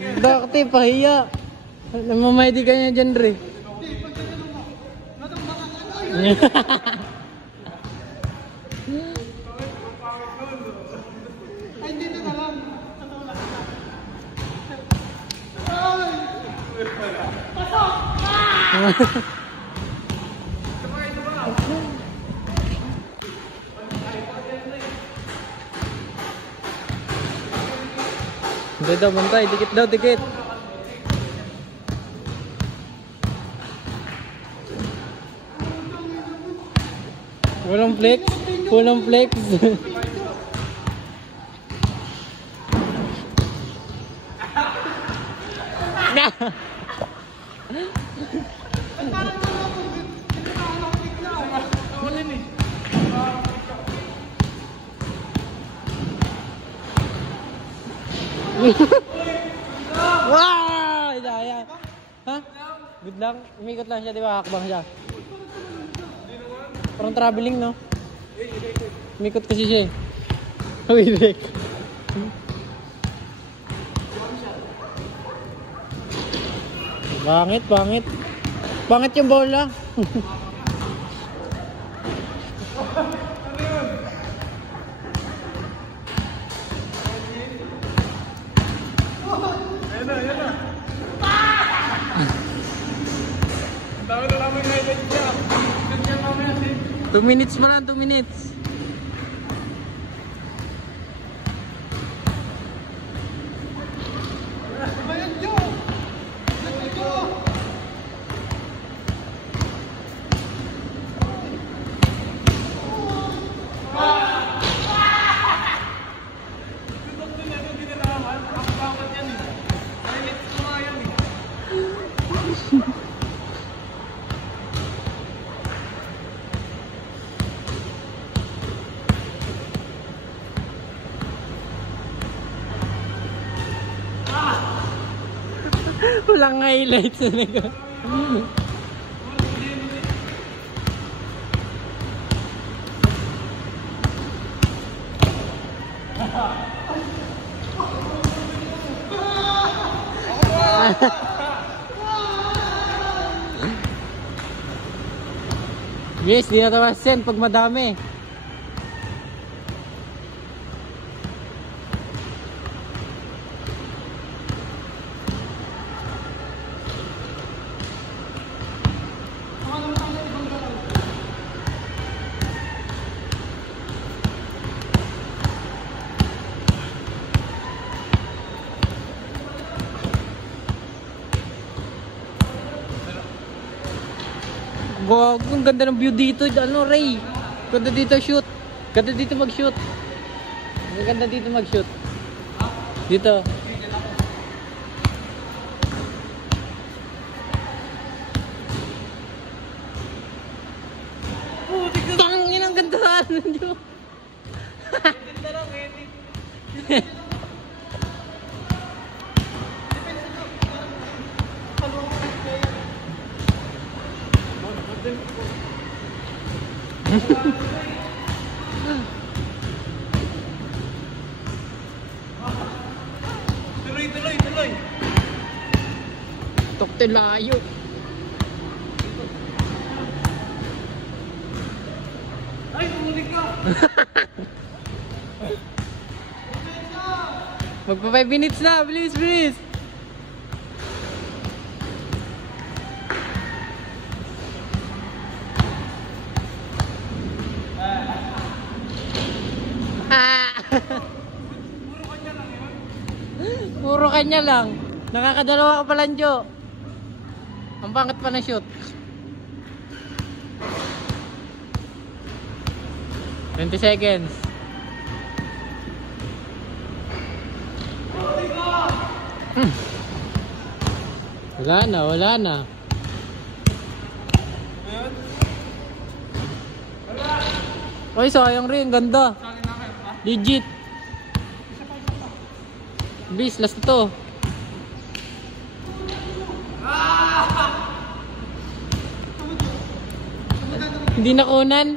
Bakit pahiya? Namamaydi ka niya dyan, Re. Hindi daw, bantay. Dikit daw, dikit. Walang flex. Walang flex. Wow! Daya. Ha? Good lang. Umikot lang siya, di ba? Hakbang siya. Parang traveling, no? Umikot kasi siya eh. Uy, break. Pangit, pangit. Pangit yung bola. Ayan na. Dami na namin highlight niya. 2 minutes pa lang, 2 minutes. Walang highlights na nag- Yes, di na tawasin pag madami. Wow, ang ganda ng view dito. Ano, Ray? Ganda dito shoot. Ganda dito mag-shoot. Ang ganda dito mag-shoot. Dito. Tangin, ang ganda saan. Edit na lang, edit. Tuloy. Tokte layo. Ay, tumulig ka. Magpa 5 minutes na. Bilis, bilis. Puro kanya lang. Nakakadalawa ka pa lang, Jo. Ang pangit pa na shoot. 20 seconds. Wala na. Oy, sayang rin. Ganda. Legit. Bis, last ito. Hindi nakunan.